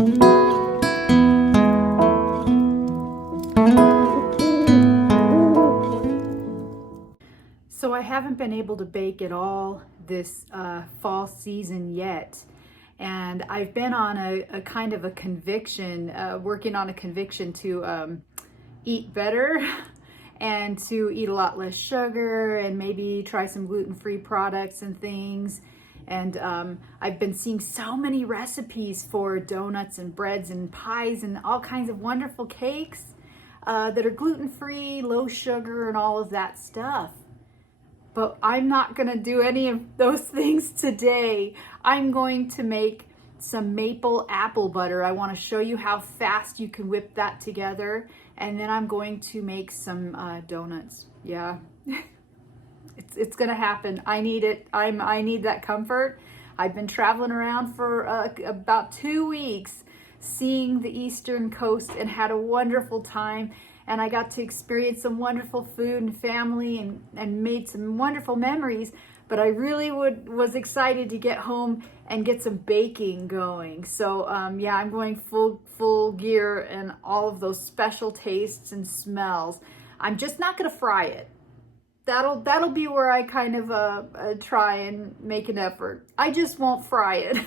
So I haven't been able to bake at all this fall season yet. And I've been on a kind of a conviction, working on a conviction to eat better and to eat a lot less sugar and maybe try some gluten-free products and things. And I've been seeing so many recipes for donuts and breads and pies and all kinds of wonderful cakes that are gluten-free, low sugar, and all of that stuff. But I'm not gonna do any of those things today. I'm going to make some maple apple butter. I wanna show you how fast you can whip that together. And then I'm going to make some donuts. Yeah, it's gonna happen. I need it. I need that comfort. I've been traveling around for about 2 weeks, seeing the Eastern coast, and had a wonderful time. And I got to experience some wonderful food and family and made some wonderful memories. But I really was excited to get home and get some baking going. So yeah, I'm going full gear and all of those special tastes and smells. I'm just not gonna fry it. That'll be where I kind of try and make an effort. I just won't fry it.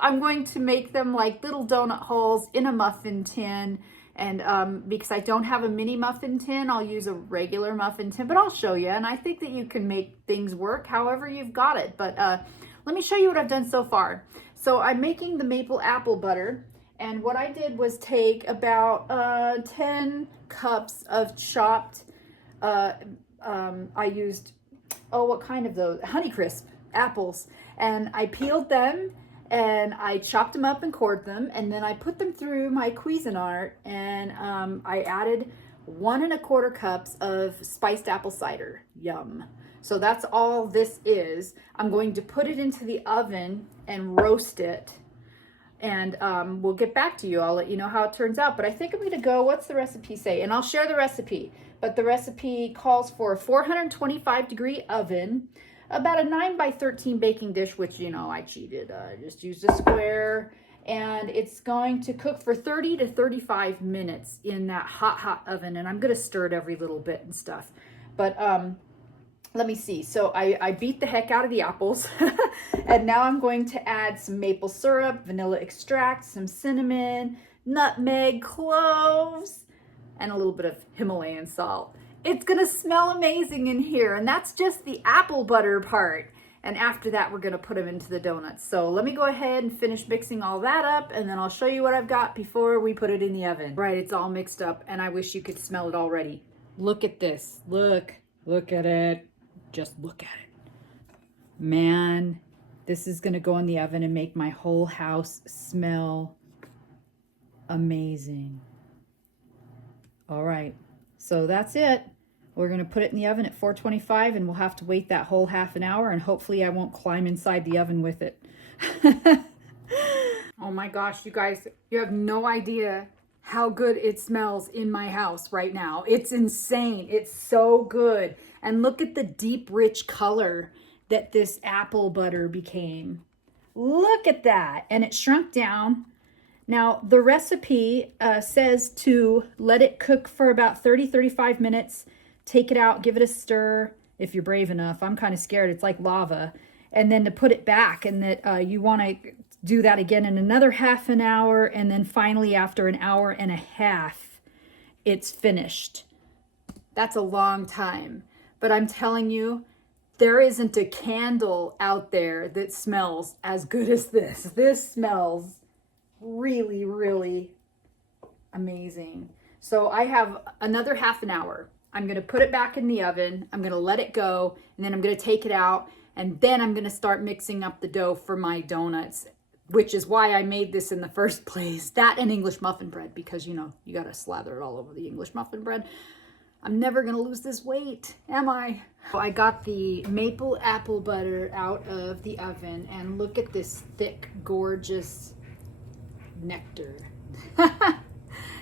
I'm going to make them like little donut holes in a muffin tin. And because I don't have a mini muffin tin, I'll use a regular muffin tin, but I'll show you. And I think that you can make things work however you've got it. But let me show you what I've done so far. So I'm making the maple apple butter. And what I did was take about 10 cups of chopped, I used, what kind of those? Honeycrisp apples. And I peeled them. And I chopped them up and cored them, and then I put them through my Cuisinart, and I added 1 1/4 cups of spiced apple cider. Yum. So that's all this is. I'm going to put it into the oven and roast it, and we'll get back to you. I'll let you know how it turns out, but I think I'm going to go, what's the recipe say? And I'll share the recipe, but the recipe calls for a 425-degree oven, about a 9 by 13 baking dish, which, you know, I cheated. I just used a square, and it's going to cook for 30 to 35 minutes in that hot oven, and I'm going to stir it every little bit and stuff. But let me see. So I beat the heck out of the apples, and now I'm going to add some maple syrup, vanilla extract, some cinnamon, nutmeg, cloves, and a little bit of Himalayan salt. It's gonna smell amazing in here, and that's just the apple butter part. And after that, we're gonna put them into the donuts. So let me go ahead and finish mixing all that up, and then I'll show you what I've got before we put it in the oven. Right, it's all mixed up, and I wish you could smell it already. Look at this, look at it. Just look at it. Man, this is gonna go in the oven and make my whole house smell amazing. All right, so that's it. We're gonna put it in the oven at 425, and we'll have to wait that whole half an hour, and hopefully I won't climb inside the oven with it. Oh my gosh, you guys, you have no idea how good it smells in my house right now. It's insane. It's so good. And look at the deep, rich color that this apple butter became. Look at that. And it shrunk down. Now, the recipe says to let it cook for about 30-35 minutes. Take it out, give it a stir if you're brave enough. I'm kind of scared. It's like lava. And then to put it back, and that you want to do that again in another half an hour. And then finally, after an hour and a half, it's finished. That's a long time. But I'm telling you, there isn't a candle out there that smells as good as this. This smells really, really amazing. So I have another half an hour. I'm going to put it back in the oven. I'm going to let it go, and then I'm going to take it out, and then I'm going to start mixing up the dough for my donuts, which is why I made this in the first place. That and English muffin bread, because, you know, you got to slather it all over the English muffin bread. I'm never going to lose this weight, am I? So I got the maple apple butter out of the oven, and look at this thick, gorgeous nectar.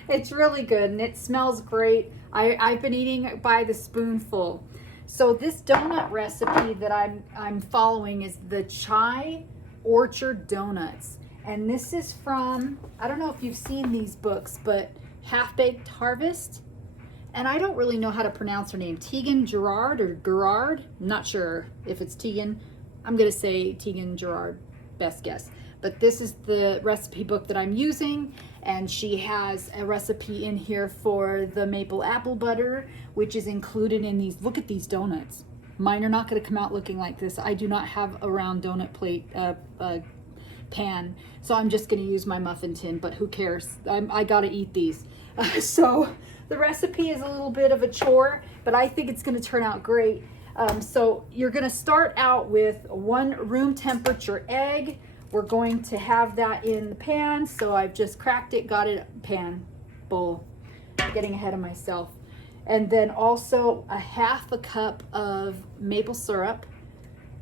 It's really good, and it smells great. I've been eating it by the spoonful. So this donut recipe that I'm following is the Chai Orchard Donuts. And this is from, I don't know if you've seen these books, but Half-Baked Harvest. And I don't really know how to pronounce her name. Tegan Gerard or Gerard? I'm not sure if it's Tegan. I'm going to say Tegan Gerard, best guess. But this is the recipe book that I'm using. And she has a recipe in here for the maple apple butter, which is included in these. Look at these donuts. Mine are not going to come out looking like this. I do not have a round donut plate pan. So I'm just going to use my muffin tin, but who cares? I got to eat these. So the recipe is a little bit of a chore, but I think it's going to turn out great. So you're going to start out with 1 room temperature egg. We're going to have that in the pan. So I've just cracked it, got it, pan, bowl. Getting ahead of myself. And then also a 1/2 cup of maple syrup.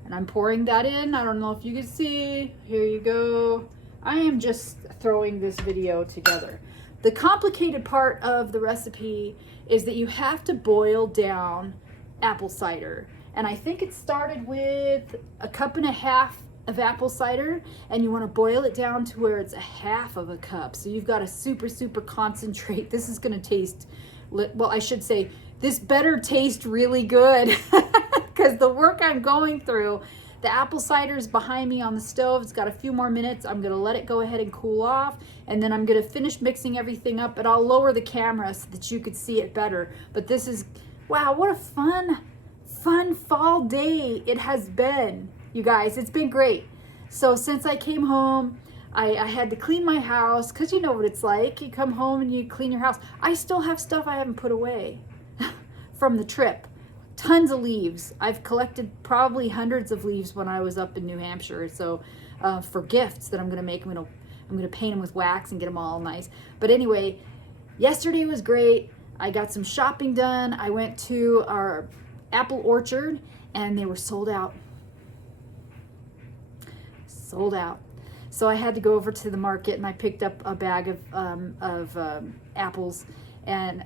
And I'm pouring that in. I don't know if you can see. Here you go. I am just throwing this video together. The complicated part of the recipe is that you have to boil down apple cider. And I think it started with 1.5 cups of apple cider, and you want to boil it down to where it's 1/2 cup. So you've got to super concentrate. This is going to taste, well, I should say, this better taste really good because the work I'm going through, the apple cider is behind me on the stove. It's got a few more minutes. I'm going to let it go ahead and cool off, and then I'm going to finish mixing everything up, but I'll lower the camera so that you could see it better. But this is, wow, what a fun fall day it has been, you guys. It's been great. So since I came home, I had to clean my house, because you know what it's like. You come home and you clean your house. I still have stuff I haven't put away from the trip. Tons of leaves. I've collected probably hundreds of leaves when I was up in New Hampshire. So for gifts that I'm going to make, I'm going to paint them with wax and get them all nice. But anyway, yesterday was great. I got some shopping done. I went to our apple orchard and they were sold out. Sold out. So I had to go over to the market and I picked up a bag of apples, and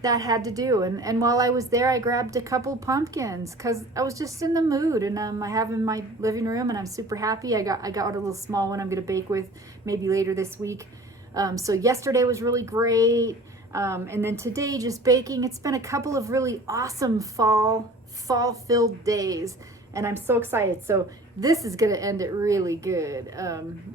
that had to do. And while I was there, I grabbed a couple pumpkins because I was just in the mood, and I have them in my living room, and I'm super happy. I got a little small one I'm going to bake with maybe later this week. So yesterday was really great, and then today just baking. It's been a couple of really awesome fall-filled days, and I'm so excited. So this is going to end it really good.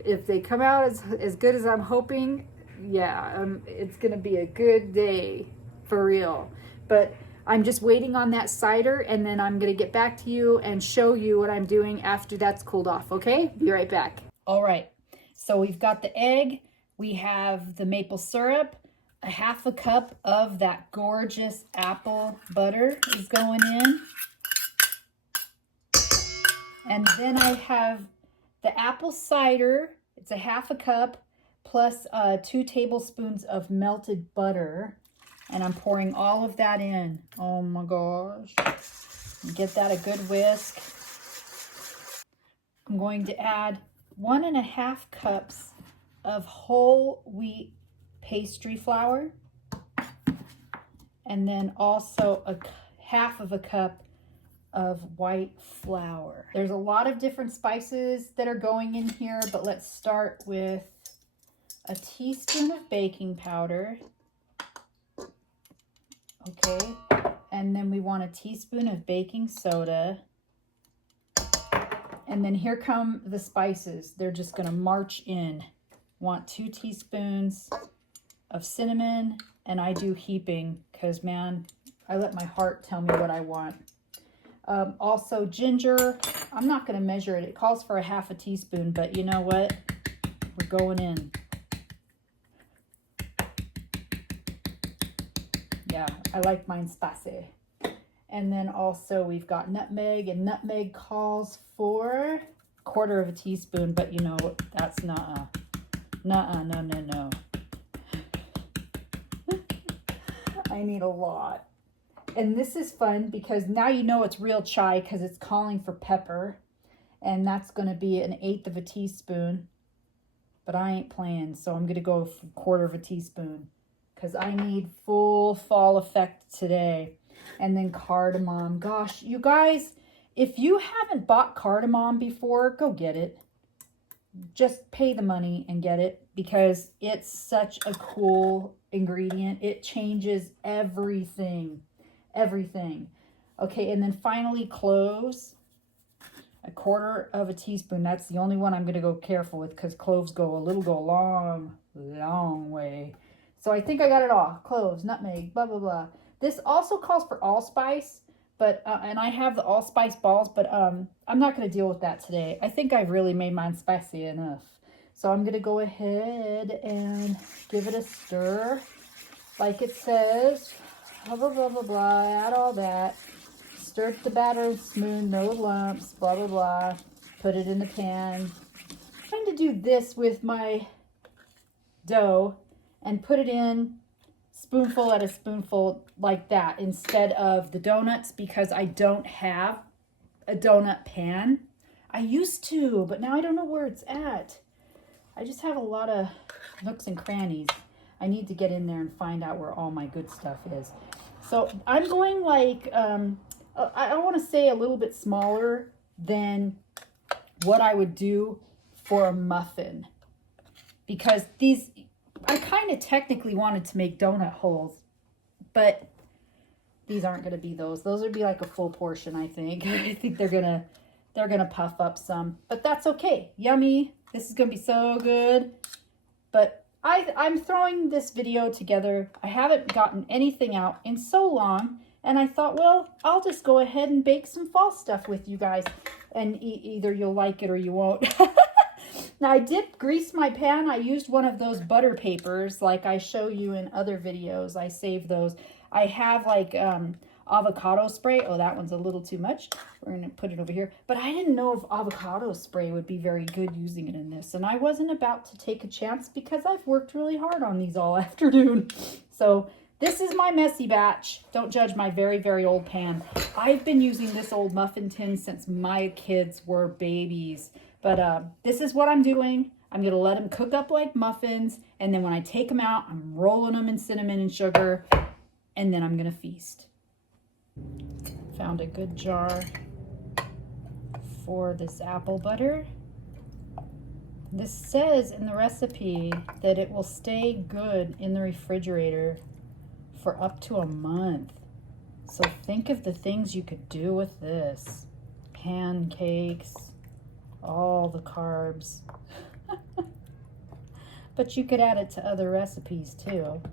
If they come out as good as I'm hoping, yeah, it's going to be a good day for real. But I'm just waiting on that cider, and then I'm going to get back to you and show you what I'm doing after that's cooled off, okay? Be right back. All right, so we've got the egg, we have the maple syrup, 1/2 cup of that gorgeous apple butter is going in. And then I have the apple cider. It's 1/2 cup plus 2 tablespoons of melted butter. And I'm pouring all of that in. Oh my gosh. Get that a good whisk. I'm going to add 1.5 cups of whole wheat pastry flour. And then also 1/2 cup of white flour. There's a lot of different spices that are going in here, but let's start with a teaspoon of baking powder. Okay, and then we want a teaspoon of baking soda. And then here come the spices. They're just gonna march in. Want 2 teaspoons of cinnamon, and I do heaping because, man, I let my heart tell me what I want. Also ginger. I'm not going to measure it. It calls for 1/2 teaspoon, but you know what? We're going in. Yeah, I like mine spicy. And then also we've got nutmeg, and nutmeg calls for 1/4 teaspoon, but you know, that's no. I need a lot. And this is fun because now you know it's real chai because it's calling for pepper. And that's going to be 1/8 teaspoon. But I ain't playing, so I'm going to go for 1/4 teaspoon because I need full fall effect today. And then cardamom. Gosh, you guys, if you haven't bought cardamom before, go get it. just pay the money and get it because it's such a cool ingredient. It changes everything, everything. Okay, and then finally cloves, 1/4 teaspoon. That's the only one I'm going to go careful with because cloves go a long way. So I think I got it all. Cloves, nutmeg, blah, blah, blah. This also calls for allspice, but and I have the allspice balls, but I'm not going to deal with that today. I think I've really made mine spicy enough. So I'm going to go ahead and give it a stir like it says. Blah, blah, blah, blah, blah. Add all that. Stir the batter smooth, no lumps, blah, blah, blah. Put it in the pan. I'm trying to do this with my dough and put it in spoonful at a spoonful like that instead of the donuts because I don't have a donut pan. I used to, but now I don't know where it's at. I just have a lot of nooks and crannies. I need to get in there and find out where all my good stuff is. So I'm going like, I want to say a little bit smaller than what I would do for a muffin. Because these, I kind of technically wanted to make donut holes, but these aren't going to be those. Those would be like a full portion, I think. I think they're gonna puff up some, but that's okay. Yummy. This is gonna be so good. But I'm throwing this video together. I haven't gotten anything out in so long, and I thought, well, I'll just go ahead and bake some fall stuff with you guys, and either you'll like it or you won't. Now, I did grease my pan. I used one of those butter papers like I show you in other videos. I save those. I have like avocado spray. Oh, that one's a little too much. We're going to put it over here. But I didn't know if avocado spray would be very good using it in this. And I wasn't about to take a chance because I've worked really hard on these all afternoon. So this is my messy batch. Don't judge my very, very old pan. I've been using this old muffin tin since my kids were babies. But this is what I'm doing. I'm going to let them cook up like muffins. And then when I take them out, I'm rolling them in cinnamon and sugar. And then I'm going to feast. Found a good jar for this apple butter. This says in the recipe that it will stay good in the refrigerator for up to a month. So think of the things you could do with this. Pancakes, all the carbs. But you could add it to other recipes too.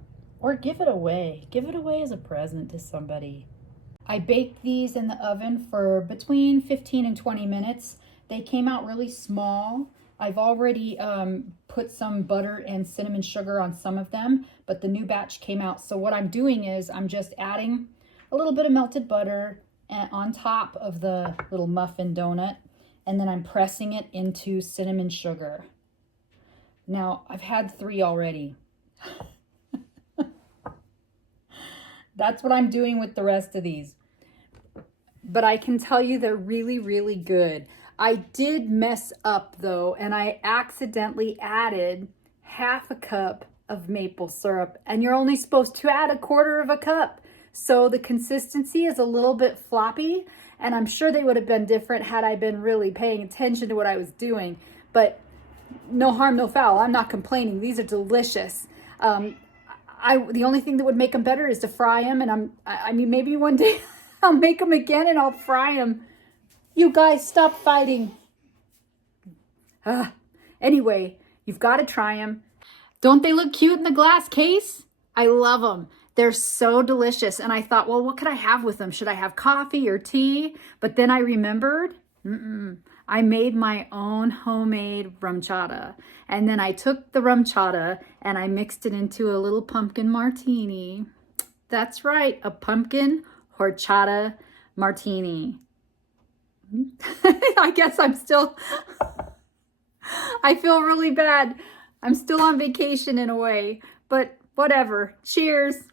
Or give it away. Give it away as a present to somebody. I baked these in the oven for between 15 and 20 minutes. They came out really small. I've already put some butter and cinnamon sugar on some of them, but the new batch came out. So what I'm doing is I'm just adding a little bit of melted butter on top of the little muffin donut, and then I'm pressing it into cinnamon sugar. Now, I've had 3 already. That's what I'm doing with the rest of these. But I can tell you they're really, really good. I did mess up though, and I accidentally added 1/2 cup of maple syrup, and you're only supposed to add 1/4 cup. So the consistency is a little bit floppy, and I'm sure they would have been different had I been really paying attention to what I was doing. But no harm, no foul. I'm not complaining. These are delicious. The only thing that would make them better is to fry them, and I mean, maybe one day I'll make them again and I'll fry them. You guys, stop fighting. Anyway, you've got to try them. Don't they look cute in the glass case? I love them. They're so delicious. And I thought, well, what could I have with them? Should I have coffee or tea? But then I remembered, I made my own homemade rum chata. And then I took the rum chata and I mixed it into a little pumpkin martini. That's right, a pumpkin horchata martini. I guess I feel really bad. I'm still on vacation in a way, but whatever. Cheers.